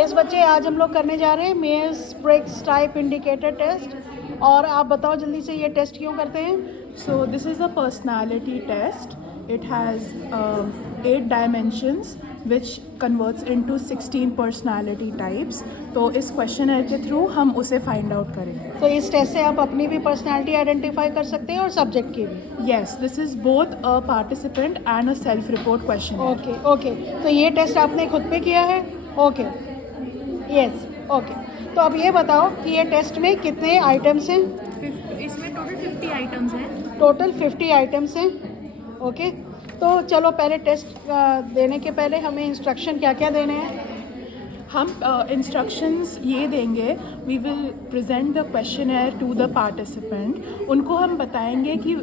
इस बच्चे आज हम लोग करने जा रहे हैं Myers Briggs type indicator test. और आप बताओ जल्दी से ये टेस्ट क्यों करते हैं? So this is a personality test. It has 8 dimensions which converts into 16 personality types. तो इस क्वेश्चनर के थ्रू हम उसे फाइंड आउट करेंगे। तो इस टेस्ट से आप अपनी भी पर्सनालिटी आइडेंटिफाई कर सकते हैं और सब्जेक्ट की भी। Yes, this is both a participant and a self-report questionnaire. Okay. तो ये टेस्ट आपने खुद पे किया है? Okay, yes, okay. तो अब ये बताओ कि ये टेस्ट में कितने आइटम्स हैं? इसमें टोटल 50 आइटम्स हैं। टोटल 50 आइटम्स हैं। ओके, तो चलो पहले टेस्ट देने के पहले हमें इंस्ट्रक्शन क्या क्या देने हैं? हम इंस्ट्रक्शंस ये देंगे, we will present the questioner to the participant. उनको हम बताएंगे कि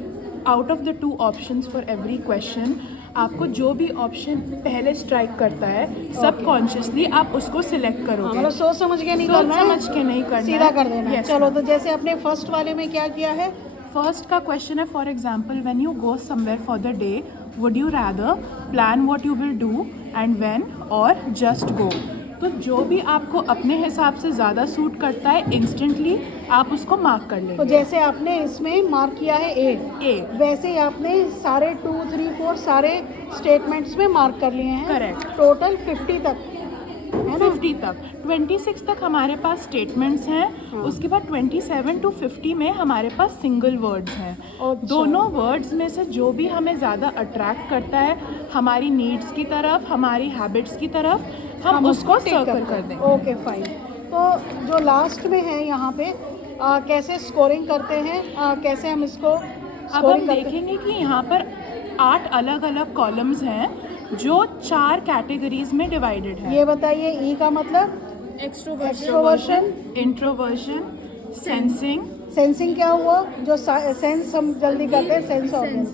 out of the 2 options for every question आपको जो भी ऑप्शन पहले स्ट्राइक करता है सबकॉन्शियसली आप उसको सिलेक्ट करोगे। मतलब सोच समझ के नहीं करना है, समझ के नहीं करना, सीधा कर देना है। Yes, चलो, तो जैसे अपने फर्स्ट वाले में क्या किया है? फर्स्ट का क्वेश्चन है, for example when you go somewhere for the day would you rather plan what you will do and when और जस्ट गो। तो जो भी आपको अपने हिसाब से ज़्यादा सूट करता है इंस्टेंटली आप उसको मार्क कर लेंगे। तो जैसे आपने इसमें मार्क किया है ए, वैसे ही आपने सारे 2, 3, 4 सारे स्टेटमेंट्स में मार्क कर लिए हैं। करेक्ट। टोटल 50 तक है ना? 50 तक, 26 तक हमारे पास स्टेटमेंट्स हैं। उसके बाद 27 to 50 में हमारे पास सिंगल वर्ड्स हैं। अच्छा। दोनों वर्ड्स में से जो भी हमें ज़्यादा अट्रैक्ट करता है हमारी नीड्स की तरफ, हमारी हैबिट्स की तरफ, हम उसको सर्कल कर दें। Okay, fine. तो जो लास्ट में है यहाँ पे कैसे स्कोरिंग करते हैं, कैसे हम इसको अब स्कोरिंग हम करते हैं? देखेंगे कि यहाँ पर 8 अलग अलग कॉलम्स हैं जो 4 कैटेगरीज में डिवाइडेड है। ये बताइए, ई का मतलब? Extroversion, introversion, sensing. सेंसिंग क्या हुआ? जो सेंस हम जल्दी करते हैं, sense organs.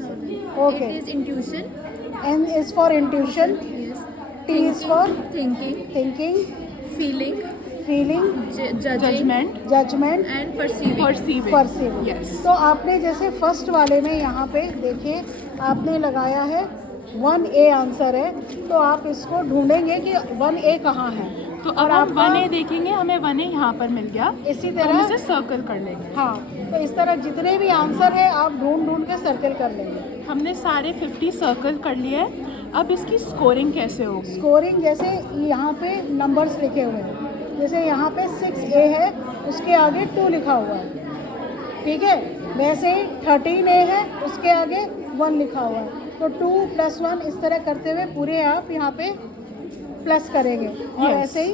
Okay. It is intuition. N is for intuition, Yes. T is for Thinking, thinking, feeling, feeling, judging, judgement, judgement, and perceiving. Perceiving. Yes. तो आपने जैसे फर्स्ट वाले में यहाँ पे देखिए आपने लगाया है 1A आंसर है, तो आप इसको ढूंढेंगे कि 1A कहाँ है। तो और अब हम आपका 1A देखेंगे, हमें 1A यहाँ पर मिल गया। इसी तो हम तरह इसे सर्कल कर लेंगे। हाँ, तो इस तरह जितने भी आंसर है आप ढूंढ ढूंढ के सर्कल कर लेंगे। हमने सारे 50 सर्कल कर लिए हैं। अब इसकी स्कोरिंग कैसे होगी? स्कोरिंग जैसे यहाँ पे नंबर्स लिखे हुए हैं, जैसे यहाँ पे 6A है, उसके आगे 2 लिखा हुआ है, ठीक है? वैसे ही 13A है, उसके आगे 1 लिखा हुआ है। तो 2 + 1 इस तरह करते हुए पूरे आप यहाँ पे प्लस करेंगे और Yes. ऐसे ही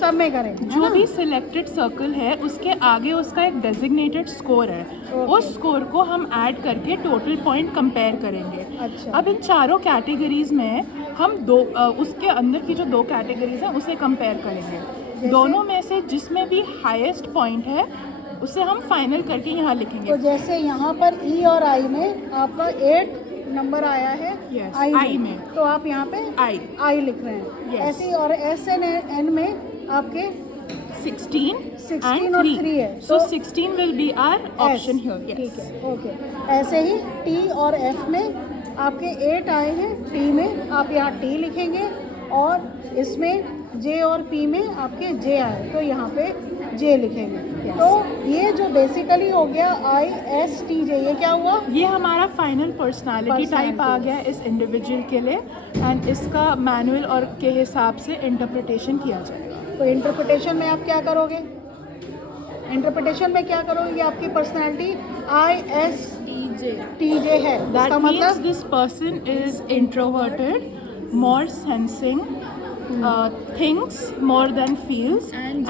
सब में करेंगे। जो भी सिलेक्टेड सर्कल है उसके आगे उसका एक डेजिग्नेटेड स्कोर है। उस स्कोर को हम ऐड करके टोटल पॉइंट कंपेयर करेंगे। अच्छा। अब इन चारों कैटेगरीज में हम उसके अंदर की जो 2 कैटेगरीज हैं उसे कंपेयर करेंगे। दोनों में से जिसमें भी हाईएस्ट पॉइंट है उसे हम फाइनल करके यहाँ लिखेंगे। तो जैसे यहाँ पर ई और आई में आपका 8 नंबर आया है। Yes, आई I में। तो आप यहाँ पे आई लिख रहे हैं। Yes. ऐसे ही और एस एन एन में आपके 16 16 और 3 है। So तो 16 will be our option here. Yes. ठीक है, ओके। ऐसे ही टी और एफ में आपके 8 आए हैं, टी में आप यहाँ टी लिखेंगे और इसमें जे और पी में आपके जे आए तो यहाँ पे जे लिखेंगे। Yes. तो ये जो बेसिकली हो गया ISTJ, ये क्या हुआ? ये हमारा फाइनल पर्सनालिटी टाइप आ Personality. गया इस इंडिविजुअल के लिए एंड इसका मैनुअल और के हिसाब से इंटरप्रिटेशन किया जाएगा। तो इंटरप्रिटेशन में आप क्या करोगे? इंटरप्रिटेशन में क्या करोगे? ये आपकी पर्सनालिटी ISTJ है। That इसका means मतलब this person is introverted, more sensing, thinks more than feels, And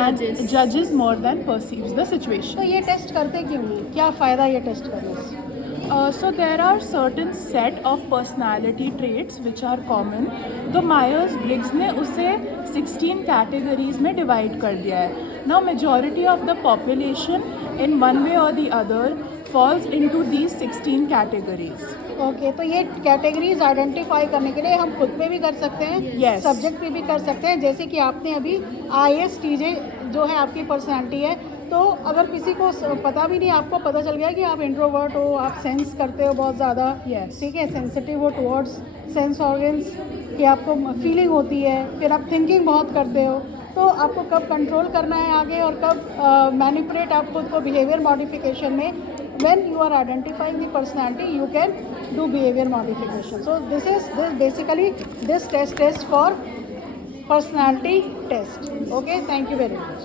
judges. more than perceives the situation. तो ये टेस्ट करते क्यों हैं? क्या फ़ायदा ये टेस्ट करने से? So there are certain set of personality traits which are common. तो Myers-Briggs ने उसे 16 categories में divide कर दिया है. Now majority of the population in one way or the other falls into these 16 categories. Okay, तो ये कैटेगरीज आइडेंटिफाई करने के लिए हम खुद पे भी कर सकते हैं, Yes. सब्जेक्ट पे भी कर सकते हैं। जैसे कि आपने अभी ISTJ जो है आपकी पर्सनालिटी है, तो अगर किसी को पता भी नहीं, आपको पता चल गया कि आप इंट्रोवर्ट हो, आप सेंस करते हो बहुत ज़्यादा, Yes. ठीक है, सेंसिटिव हो टुवर्ड्स सेंस ऑर्गन्स, कि आपको फीलिंग होती है, फिर आप थिंकिंग बहुत करते हो, तो आपको कब कंट्रोल करना है आगे और कब मैनिपुलेट आप खुद को बिहेवियर मॉडिफिकेशन में, when you are identifying the personality you can do behavior modification. So this basically this test is for personality test. Okay, thank you very much.